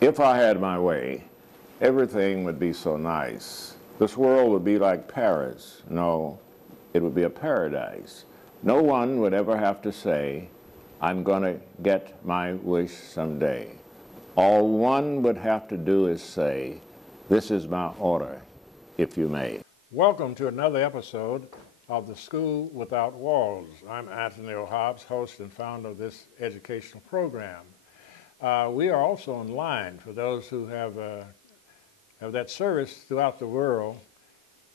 If I had my way, everything would be so nice. This world would be like Paris. No, it would be a paradise. No one would ever have to say, I'm going to get my wish someday. All one would have to do is say, this is my order, if you may. Welcome to another episode of The School Without Walls. I'm Anthony O'Hobbs, host and founder of this educational program. We are also online for those who have that service throughout the world.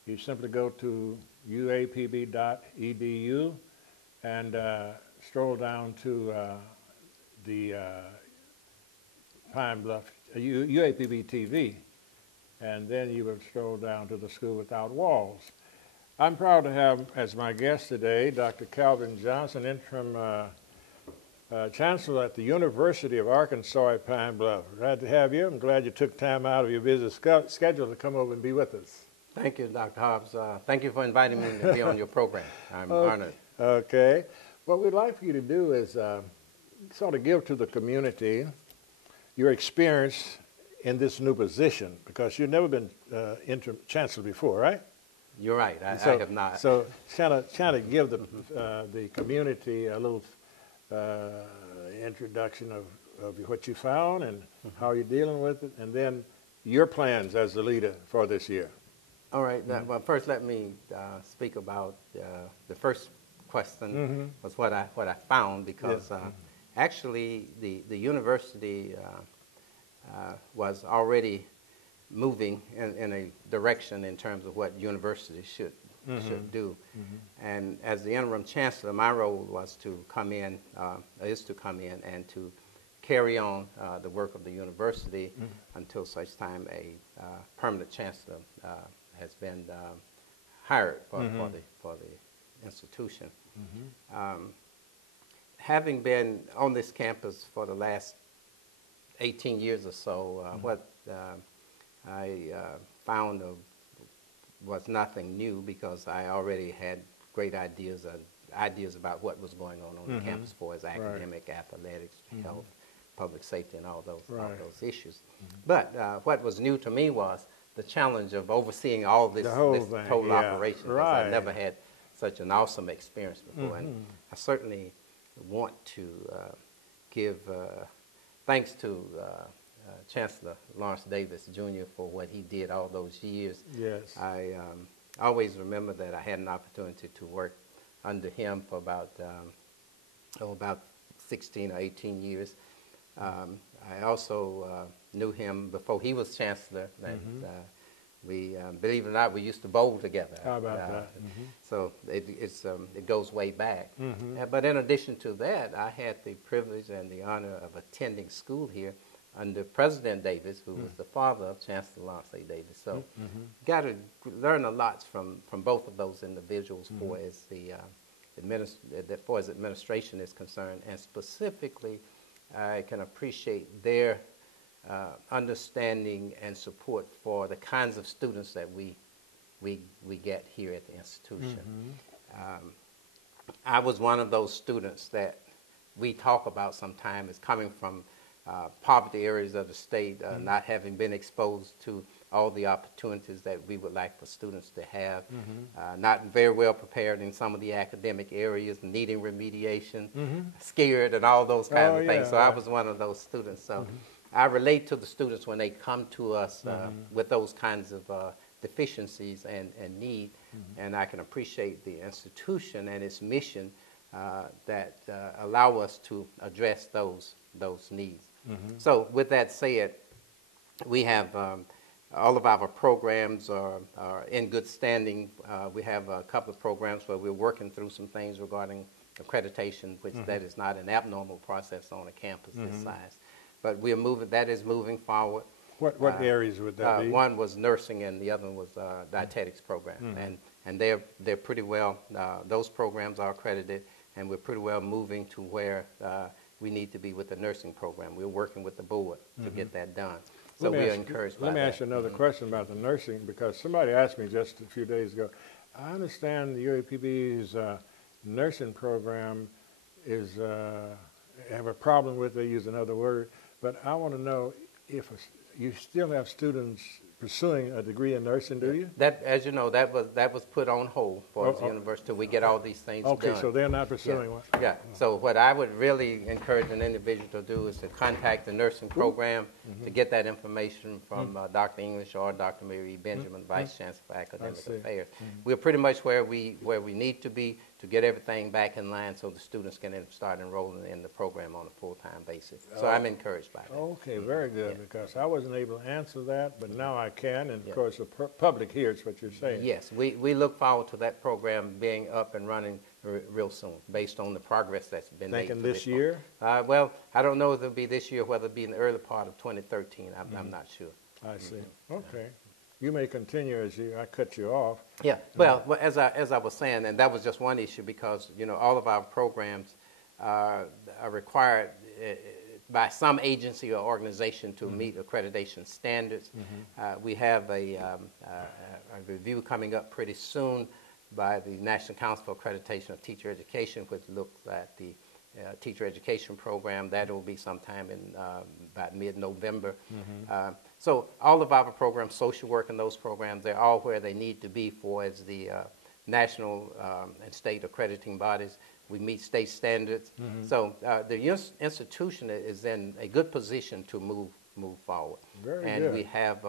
You simply go to uapb.edu and stroll down to the Pine Bluff UAPB TV, and then you will stroll down to the School Without Walls. I'm proud to have as my guest today Dr. Calvin Johnson, Interim Chancellor at the University of Arkansas at Pine Bluff. Glad to have you. I'm glad you took time out of your busy schedule to come over and be with us. Thank you, Dr. Hobbs. Thank you for inviting me to be on your program. I'm honored. Okay. What we'd like for you to do is sort of give to the community your experience in this new position, because you've never been Interim Chancellor before, right? You're right. I have not. So kind of give the community a little introduction of what you found and how you're dealing with it, and then your plans as the leader for this year. All right. Well, first let me speak about the first question was what I found, because actually the university was already moving in a direction in terms of what universities should do. And as the interim chancellor, my role was to come in, is to come in and to carry on the work of the university until such time a permanent chancellor has been hired for the institution. Having been on this campus for the last 18 years or so, what I found was nothing new, because I already had great ideas about what was going on the campus for as academic, athletics, health, public safety, and all those issues. But what was new to me was the challenge of overseeing all this total operation, because I never had such an awesome experience before. And I certainly want to give thanks to Chancellor Lawrence Davis, Jr. for what he did all those years. Yes. I always remember that I had an opportunity to work under him for about 16 or 18 years. I also knew him before he was Chancellor, and we, believe it or not, we used to bowl together. How about that? So it goes way back. But in addition to that, I had the privilege and the honor of attending school here under President Davis, who was the father of Chancellor Lawrence A. Davis. So got to learn a lot from both of those individuals for as administration is concerned, and specifically I can appreciate their understanding and support for the kinds of students that we get here at the institution. I was one of those students that we talk about sometimes as coming from poverty areas of the state, not having been exposed to all the opportunities that we would like for students to have, not very well prepared in some of the academic areas, needing remediation, scared, and all those kinds of things. So I was one of those students. So I relate to the students when they come to us with those kinds of deficiencies and need, and I can appreciate the institution and its mission that allow us to address those needs. So with that said, we have all of our programs are in good standing. We have a couple of programs where we're working through some things regarding accreditation, which that is not an abnormal process on a campus this size. But we're moving. That is moving forward. What areas would that be? One was nursing, and the other one was dietetics program, and they're pretty well. Those programs are accredited, and we're pretty well moving to where we need to be with the nursing program. We're working with the board to get that done. So we're encouraged by that. Let me ask you another question about the nursing, because somebody asked me just a few days ago. I understand the UAPB's nursing program is have a problem with, they use another word, but I want to know, you still have students pursuing a degree in nursing, do you? That, as you know, that was put on hold for the university till we get all these things done. Okay, so they're not pursuing one. Yeah. So what I would really encourage an individual to do is to contact the nursing program to get that information from Dr. English or Dr. Mary Benjamin, Vice Chancellor for Academic Affairs. We're pretty much where we need to be to get everything back in line so the students can start enrolling in the program on a full-time basis. So I'm encouraged by that. Okay, very good, because I wasn't able to answer that, but now I can, and of course the public hears what you're saying. Yes, we look forward to that program being up and running real soon, based on the progress that's been made. Thinking this year? Well, I don't know if it'll be this year, whether it'll be in the early part of 2013. I'm not sure. I see. Okay. You may continue as I cut you off. Yeah. Well, as I was saying, and that was just one issue, because all of our programs are required by some agency or organization to meet accreditation standards. We have a review coming up pretty soon by the National Council for Accreditation of Teacher Education, which looks at the teacher education program. That will be sometime in about mid-November. So all of our programs, social work and those programs, they're all where they need to be for as the national and state accrediting bodies. We meet state standards. So the institution is in a good position to move forward. Very and good. We have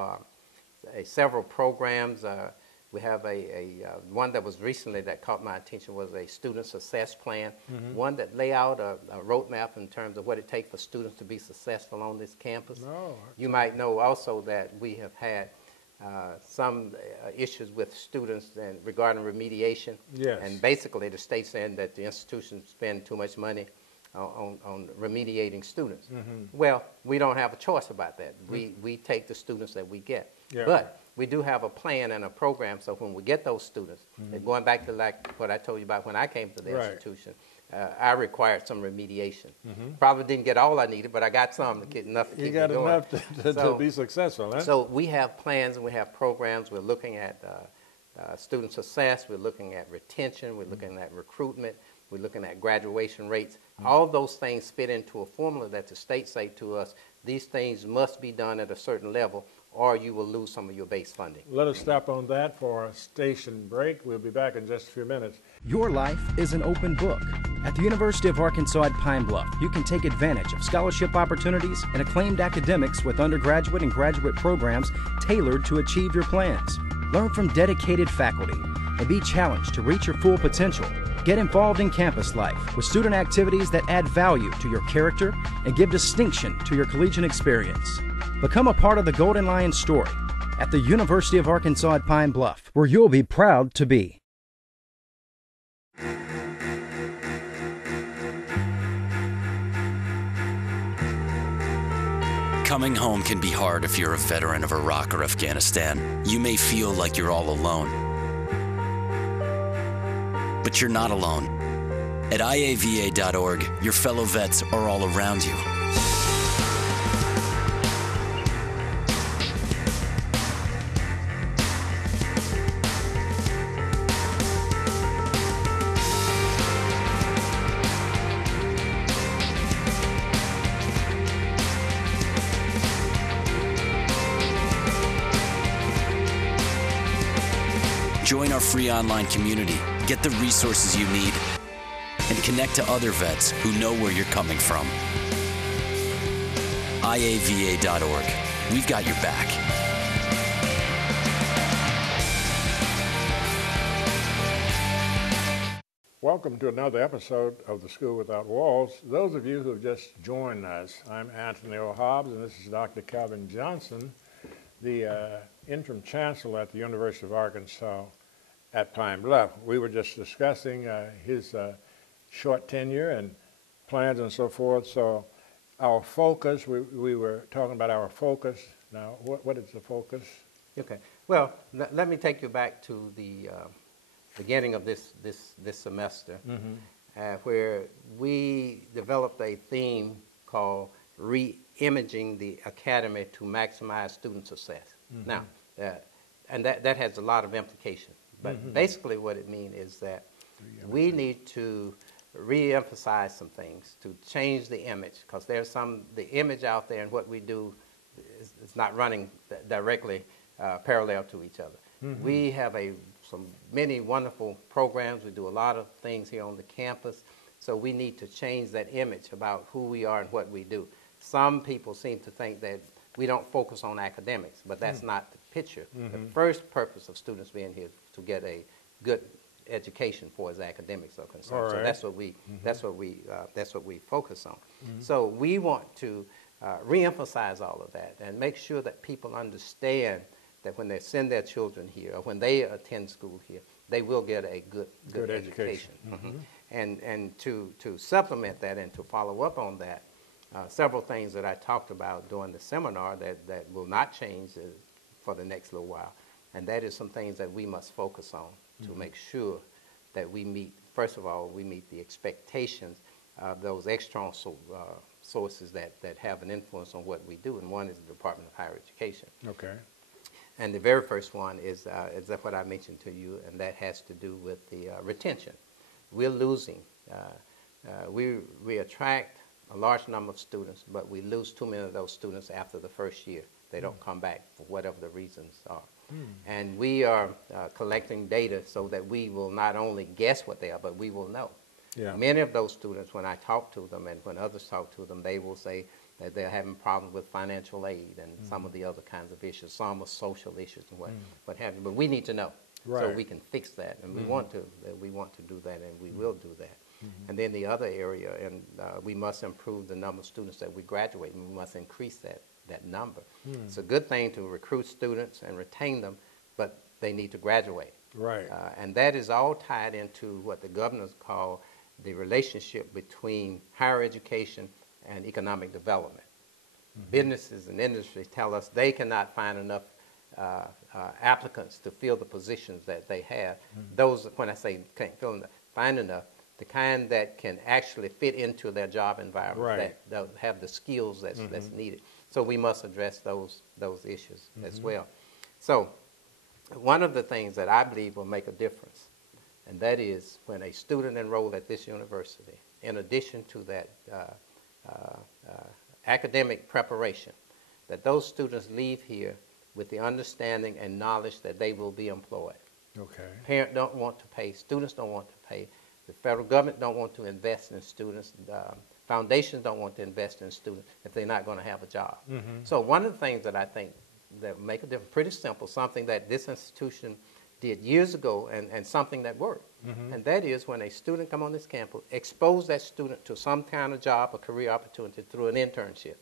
several programs. We have one that was recently that caught my attention was a student success plan, one that lay out a roadmap in terms of what it takes for students to be successful on this campus. You might know also that we have had some issues with students regarding remediation. Yes. And basically the state saying that the institution spend too much money on remediating students. Well, we don't have a choice about that. We take the students that we get. But we do have a plan and a program, so when we get those students, and going back to like what I told you about when I came to the institution, I required some remediation. Probably didn't get all I needed, but I got some to get enough to keep me going. You got enough to be successful, huh? So we have plans and we have programs. We're looking at student success. We're looking at retention. We're looking at recruitment. We're looking at graduation rates. All of those things fit into a formula that the state say to us, these things must be done at a certain level or you will lose some of your base funding. Let us stop on that for a station break. We'll be back in just a few minutes. Your life is an open book. At the University of Arkansas at Pine Bluff, you can take advantage of scholarship opportunities and acclaimed academics with undergraduate and graduate programs tailored to achieve your plans. Learn from dedicated faculty and be challenged to reach your full potential. Get involved in campus life with student activities that add value to your character and give distinction to your collegiate experience. Become a part of the Golden Lion story at the University of Arkansas at Pine Bluff, where you'll be proud to be. Coming home can be hard if you're a veteran of Iraq or Afghanistan. You may feel like you're all alone. But you're not alone. At IAVA.org, your fellow vets are all around you. Join our free online community, get the resources you need, and connect to other vets who know where you're coming from. IAVA.org. We've got your back. Welcome to another episode of The School Without Walls. Those of you who have just joined us, I'm Anthony O. Hobbs, and this is Dr. Calvin Johnson, the Interim Chancellor at the University of Arkansas at Pine Bluff. We were just discussing his short tenure and plans and so forth. So our focus, we were talking about our focus. Now, what is the focus? Okay. Well, let me take you back to the beginning of this semester, where we developed a theme called Reimaging the Academy to maximize student success. Now, and that has a lot of implications. But basically what it means is that we need to re-emphasize some things, to change the image, because there's the image out there and what we do it's not running directly parallel to each other. We have many wonderful programs. We do a lot of things here on the campus. So we need to change that image about who we are and what we do. Some people seem to think that we don't focus on academics, but that's not the picture. The first purpose of students being here is to get a good education for as academics are concerned. All right. So that's what we focus on. So we want to reemphasize all of that and make sure that people understand that when they send their children here or when they attend school here, they will get a good education. And to supplement that and to follow up on that, several things that I talked about during the seminar that will not change for the next little while, and that is some things that we must focus on to make sure that we meet, first of all, we meet the expectations of those external sources that have an influence on what we do, and one is the Department of Higher Education. Okay. And the very first one is what I mentioned to you, and that has to do with the retention. We're losing. We attract a large number of students, but we lose too many of those students after the first year. They don't come back for whatever the reasons are. And we are collecting data so that we will not only guess what they are, but we will know. Yeah. Many of those students, when I talk to them and when others talk to them, they will say that they're having problems with financial aid and some of the other kinds of issues. Some are social issues and what have you. But we need to know so we can fix that. And we want to do that, and we will do that. And then the other area, and we must improve the number of students that we graduate, and we must increase that number. It's a good thing to recruit students and retain them, but they need to graduate. Right. And that is all tied into what the governors call the relationship between higher education and economic development. Businesses and industries tell us they cannot find enough applicants to fill the positions that they have. Those, when I say can't find enough, the kind that can actually fit into their job environment, that have the skills that's needed. So we must address those issues as well. So one of the things that I believe will make a difference, and that is when a student enrolled at this university, in addition to that academic preparation, that those students leave here with the understanding and knowledge that they will be employed. Okay. Parents don't want to pay, students don't want to pay, the federal government don't want to invest in students, foundations don't want to invest in students if they're not going to have a job. So one of the things that I think that make a difference, pretty simple, something that this institution did years ago and something that worked. And that is when a student come on this campus, expose that student to some kind of job or career opportunity through an internship.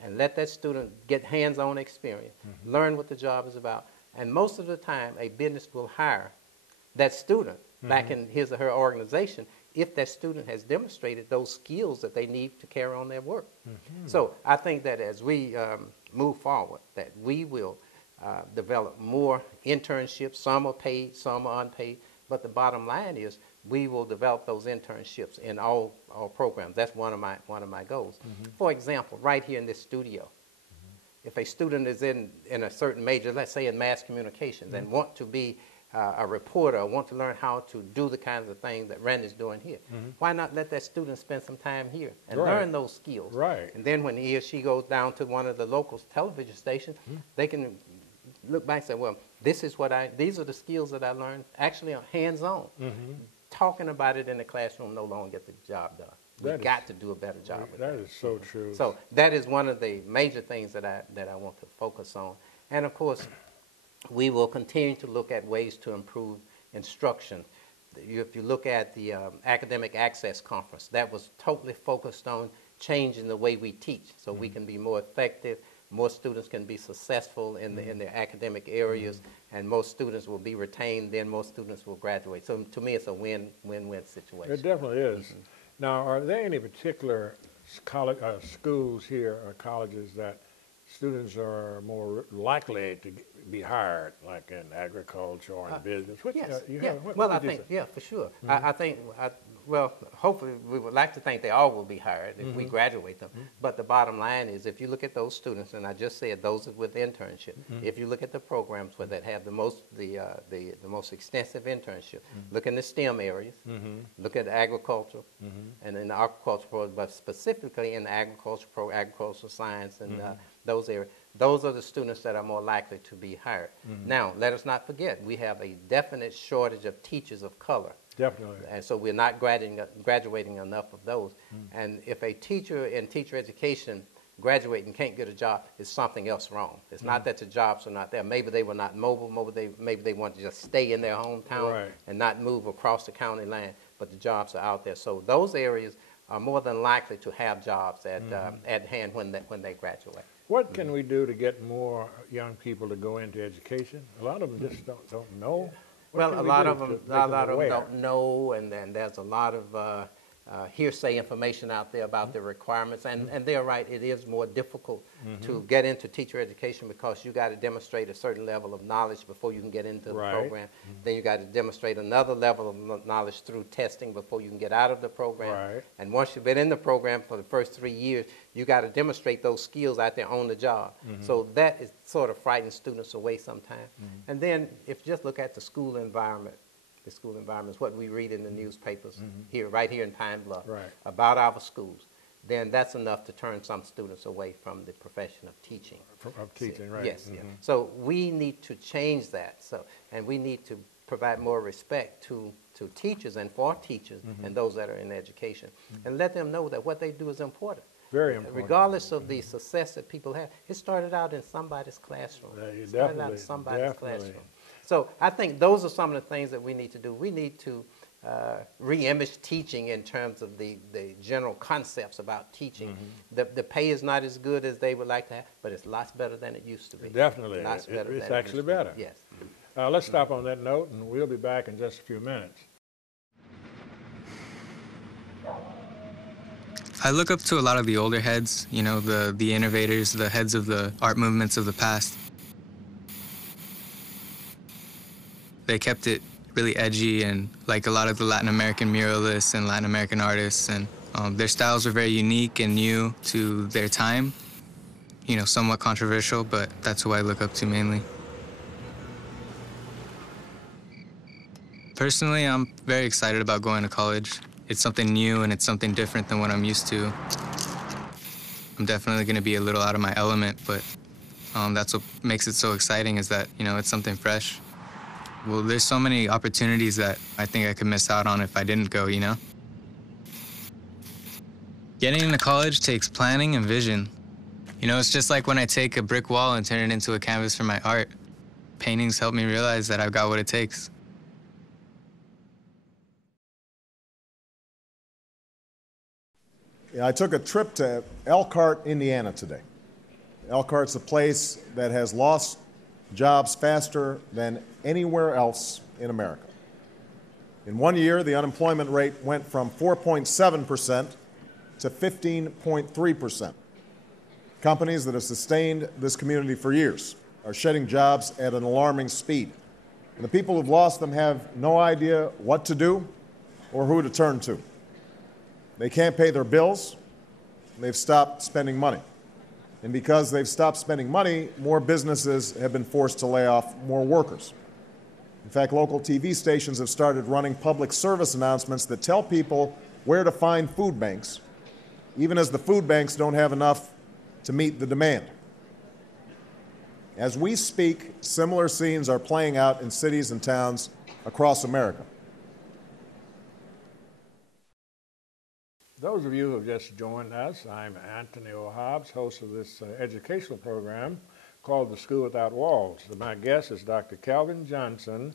And let that student get hands-on experience, learn what the job is about. And most of the time, a business will hire that student back in his or her organization if that student has demonstrated those skills that they need to carry on their work. So I think that as we move forward, that we will develop more internships. Some are paid, some are unpaid. But the bottom line is we will develop those internships in all programs. That's one of my goals. For example, right here in this studio, if a student is in a certain major, let's say in mass communications, and want to be a reporter or want to learn how to do the kinds of things that Randy's doing here, why not let that student spend some time here and learn those skills? Right. And then when he or she goes down to one of the local television stations, they can look back and say, well, these are the skills that I learned actually hands-on. Talking about it in the classroom no longer gets the job done. We've got to do a better job with that. That is so true. So that is one of the major things that I want to focus on. And of course, we will continue to look at ways to improve instruction. If you look at the Academic Access Conference, that was totally focused on changing the way we teach so we can be more effective, more students can be successful in their academic areas, and most students will be retained, then most students will graduate. So to me, it's a win-win situation. It definitely is. Now, are there any particular schools here or colleges that students are more likely to be hired, like in agriculture or in business? Yes. For sure. Well, hopefully, we would like to think they all will be hired if we graduate them. But the bottom line is, if you look at those students, and I just said those with internship, if you look at the programs where that have the most extensive internship, look in the STEM areas, look at agriculture, and in the agricultural, but specifically in the agricultural science and those areas. Those are the students that are more likely to be hired. Now, let us not forget, we have a definite shortage of teachers of color. Definitely. And so we're not graduating enough of those. And if a teacher in teacher education graduate and can't get a job, it's something else wrong. It's not that the jobs are not there. Maybe they were not mobile. Maybe they want to just stay in their hometown and not move across the county line, but the jobs are out there. So those areas are more than likely to have jobs at hand when they graduate. What can we do to get more young people to go into education? A lot of them just don't know. Well, a lot of them don't know, and then there's a lot of hearsay information out there about the requirements, and they're right, it is more difficult to get into teacher education because you got to demonstrate a certain level of knowledge before you can get into the program. Then you got to demonstrate another level of knowledge through testing before you can get out of the program. And once you've been in the program for the first 3 years, you got to demonstrate those skills out there on the job. So that is sort of frightening students away sometimes. And then if you just look at the school environment, the school environment is what we read in the newspapers right here in Pine Bluff about our schools, then that's enough to turn some students away from the profession of teaching. Yes. So we need to change that. And we need to provide more respect to teachers and for teachers and those that are in education, and let them know that what they do is important. Very important. Regardless of the success that people have, it started out in somebody's classroom. So I think those are some of the things that we need to do. We need to reimage teaching in terms of the general concepts about teaching. The pay is not as good as they would like to have, but it's lots better than it used to be. Definitely. It's actually better. Yes. Let's stop on that note, and we'll be back in just a few minutes. I look up to a lot of the older heads, you know, the innovators, the heads of the art movements of the past. They kept it really edgy, and like a lot of the Latin American muralists and Latin American artists, and their styles were very unique and new to their time. You know, somewhat controversial, but that's who I look up to mainly. Personally, I'm very excited about going to college. It's something new and it's something different than what I'm used to. I'm definitely going to be a little out of my element, but that's what makes it so exciting, is that, you know, it's something fresh. Well, there's so many opportunities that I think I could miss out on if I didn't go, you know? Getting into college takes planning and vision. You know, it's just like when I take a brick wall and turn it into a canvas for my art. Paintings help me realize that I've got what it takes. I took a trip to Elkhart, Indiana today. Elkhart's a place that has lost jobs faster than anywhere else in America. In 1 year, the unemployment rate went from 4.7% to 15.3%. Companies that have sustained this community for years are shedding jobs at an alarming speed. And the people who've lost them have no idea what to do or who to turn to. They can't pay their bills, and they've stopped spending money. And because they've stopped spending money, more businesses have been forced to lay off more workers. In fact, local TV stations have started running public service announcements that tell people where to find food banks, even as the food banks don't have enough to meet the demand. As we speak, similar scenes are playing out in cities and towns across America. Those of you who have just joined us, I'm Anthony Hobbs, host of this educational program called The School Without Walls. My guest is Dr. Calvin Johnson,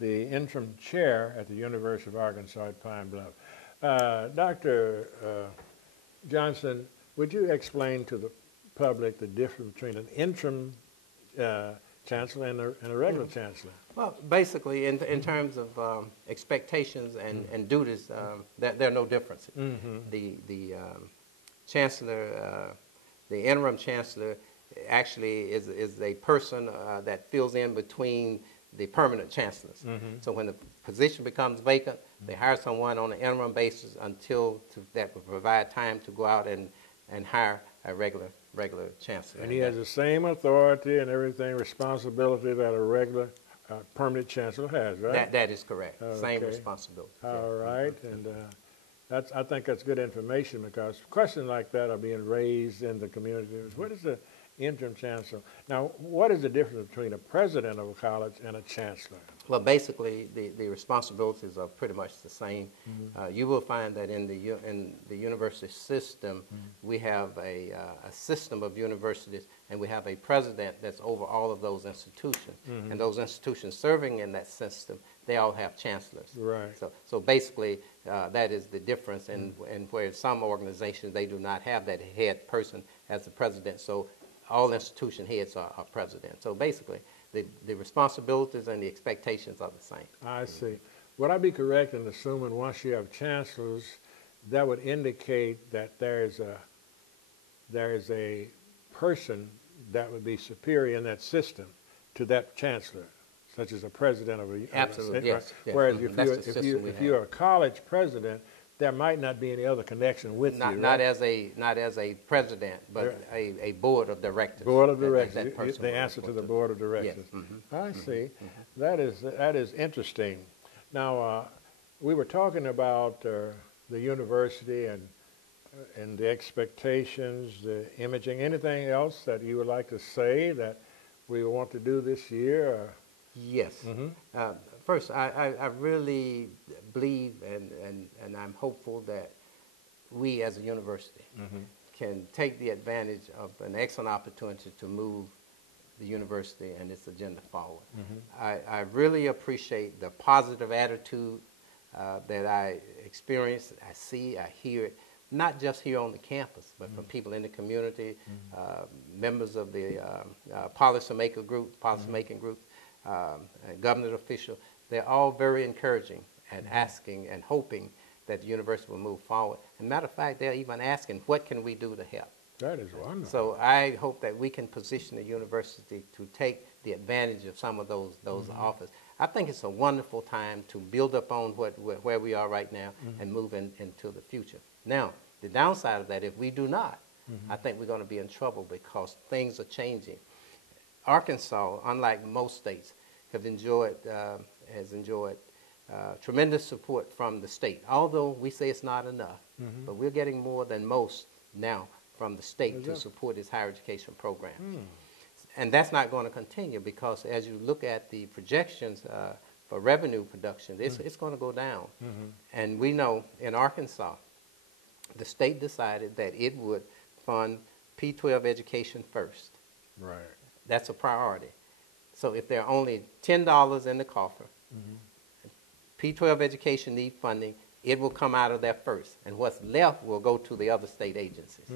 the interim chair at the University of Arkansas at Pine Bluff. Dr. Johnson, would you explain to the public the difference between an interim chancellor and a regular chancellor? Well, basically, in terms of expectations and duties, there are no differences. The chancellor, the interim chancellor, actually is a person that fills in between the permanent chancellors. So when the position becomes vacant, they hire someone on an interim basis that will provide time to go out and hire a regular chancellor. And he has the same authority and everything, responsibility that a regular permanent chancellor has, right? That is correct. Okay. Same responsibility. All right, and I think that's good information, because questions like that are being raised in the community. What is the interim chancellor? Now, what is the difference between a president of a college and a chancellor? Well, basically, the responsibilities are pretty much the same. You will find that in the university system, we have a system of universities, and we have a president that's over all of those institutions. And those institutions serving in that system, they all have chancellors. Right. So basically, that is the difference. And where some organizations, they do not have that head person as the president. So all institution heads are president. So basically, the responsibilities and the expectations are the same. I see. Would I be correct in assuming once you have chancellors, that would indicate that there is a person that would be superior in that system to that chancellor, such as a president of a Absolutely, yes. Whereas That's if you're a college president, there might not be any other connection with you. Not as a president, but a board of directors. Board of directors. That person they answer to the board of directors. Yes. I see. That is interesting. Now, we were talking about the university and the expectations, the imaging. Anything else that you would like to say that we want to do this year? Yes. First, I really believe and I'm hopeful that we as a university can take the advantage of an excellent opportunity to move the university and its agenda forward. I really appreciate the positive attitude that I experience, I see, I hear it, not just here on the campus, but from people in the community, members of the policymaking group, government officials. They're all very encouraging and asking and hoping that the university will move forward. And matter of fact, they're even asking, what can we do to help? That is wonderful. So I hope that we can position the university to take the advantage of some of those offers. I think it's a wonderful time to build up on where we are right now and move into the future. Now, the downside of that, if we do not, I think we're going to be in trouble because things are changing. Arkansas, unlike most states, has enjoyed tremendous support from the state. Although we say it's not enough, but we're getting more than most now from the state to support its higher education programs. And that's not going to continue because as you look at the projections for revenue production, it's going to go down. And we know in Arkansas, the state decided that it would fund P-12 education first. Right. That's a priority. So if there are only $10 in the coffer, P-12 education need funding, it will come out of there first. And what's left will go to the other state agencies.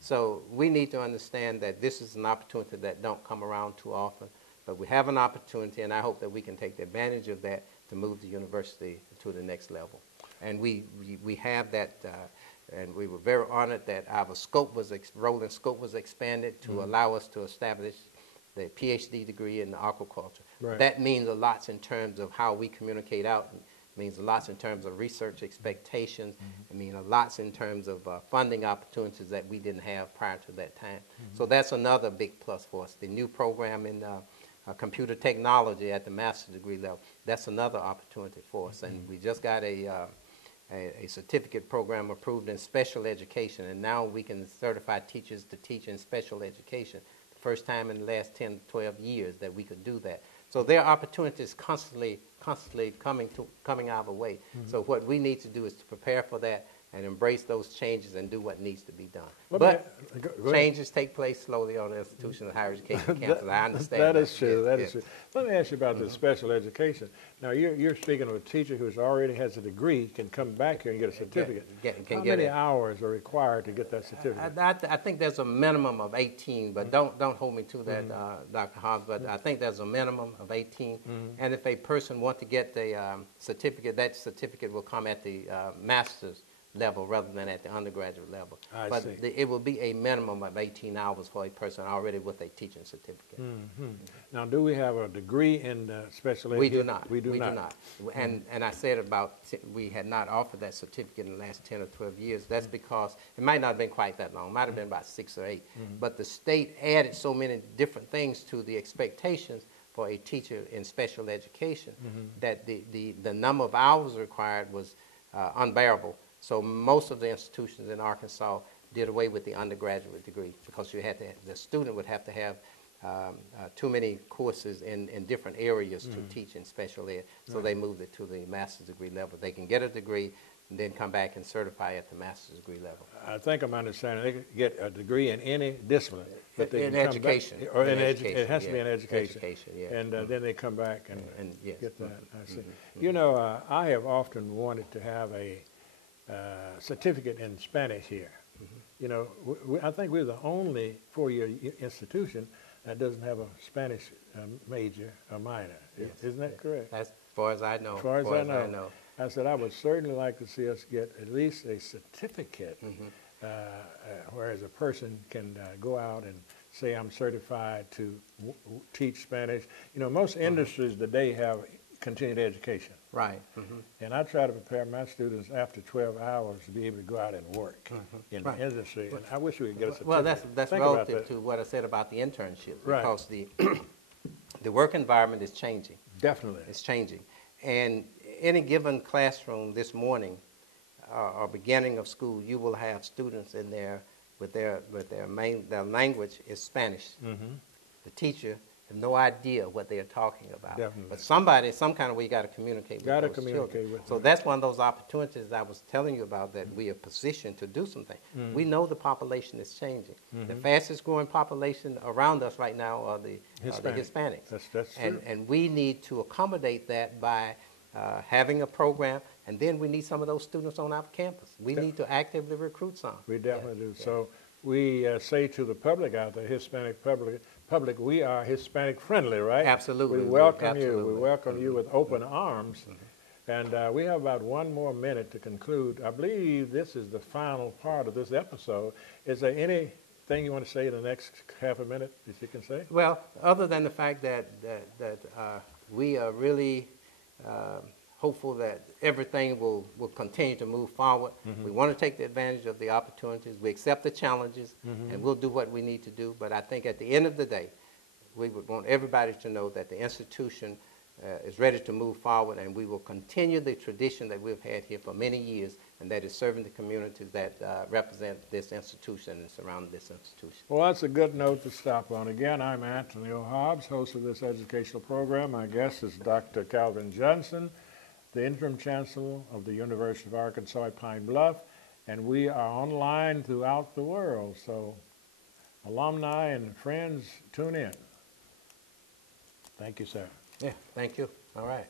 So we need to understand that this is an opportunity that don't come around too often. But we have an opportunity, and I hope that we can take advantage of that to move the university to the next level. And we have that, and we were very honored that our rolling scope was expanded to allow us to establish the PhD degree in aquaculture. Right. That means a lot in terms of how we communicate out. It means a lot in terms of research expectations. It means a lot in terms of funding opportunities that we didn't have prior to that time. So that's another big plus for us. The new program in computer technology at the master's degree level, that's another opportunity for us. And we just got a certificate program approved in special education, and now we can certify teachers to teach in special education. First time in the last 10, 12 years that we could do that. So there are opportunities constantly coming our way. So what we need to do is to prepare for that and embrace those changes and do what needs to be done. But changes take place slowly on the institution of higher education campus. I understand that. Is true. Yes, that yes. is true. Let me ask you about the special education. Now, you're speaking of a teacher who already has a degree, can come back here and get a certificate. How many hours are required to get that certificate? I think there's a minimum of 18, but don't hold me to that, Dr. Hobbs, but I think there's a minimum of 18. And if a person wants to get the certificate, that certificate will come at the master's level rather than at the undergraduate level. I see. It will be a minimum of 18 hours for a person already with a teaching certificate. Now, do we have a degree in special ed? We do not. We do not. And I said we had not offered that certificate in the last 10 or 12 years. That's because it might not have been quite that long. It might have been about 6 or 8. But the state added so many different things to the expectations for a teacher in special education that the number of hours required was unbearable. So most of the institutions in Arkansas did away with the undergraduate degree because the student would have to have too many courses in different areas to teach in special ed. So they moved it to the master's degree level. They can get a degree and then come back and certify at the master's degree level. I think I'm understanding they can get a degree in any discipline. But they in can come education. back, or in education. It has to be in education. Education, yeah. And then they come back and yes. get that. I see. You know, I have often wanted to have a certificate in Spanish here. You know, I think we're the only four-year institution that doesn't have a Spanish major or minor. Yes. Isn't that correct? As far as I know. As far as I know. I said I would certainly like to see us get at least a certificate, whereas a person can go out and say I'm certified to teach Spanish. You know, most industries today have continued education. Right. And I try to prepare my students after 12 hours to be able to go out and work in the industry. And I wish we could get a certificate. Well, that's relative to what I said about the internship, because the work environment is changing. Definitely. It's changing. And any given classroom this morning or beginning of school, you will have students in there with their language is Spanish. The teacher has no idea what they're talking about. Definitely. But somebody, some kind of way, got to communicate with those children. with So them. that's one of those opportunities I was telling you about, that we are positioned to do something. We know the population is changing. The fastest growing population around us right now are the Hispanics. That's true. And we need to accommodate that by having a program, and then we need some of those students on our campus. We need to actively recruit some. We definitely do. So we say to the public out there, Hispanic public, we are Hispanic friendly, right? Absolutely. We welcome Absolutely. you. We welcome you with open arms. And we have about one more minute to conclude. I believe this is the final part of this episode. Is there anything you want to say in the next half a minute, if you can say? Well, other than the fact that we are really hopeful that everything will continue to move forward. We want to take the advantage of the opportunities. We accept the challenges, and we'll do what we need to do. But I think at the end of the day, we would want everybody to know that the institution is ready to move forward, and we will continue the tradition that we've had here for many years, and that is serving the communities that represent this institution and surround this institution. Well, that's a good note to stop on. Again, I'm Anthony Hobbs, host of this educational program. My guest is Dr. Calvin Johnson, the Interim Chancellor of the University of Arkansas at Pine Bluff, and we are online throughout the world. So alumni and friends, tune in. Thank you, sir. Yeah, thank you. All right.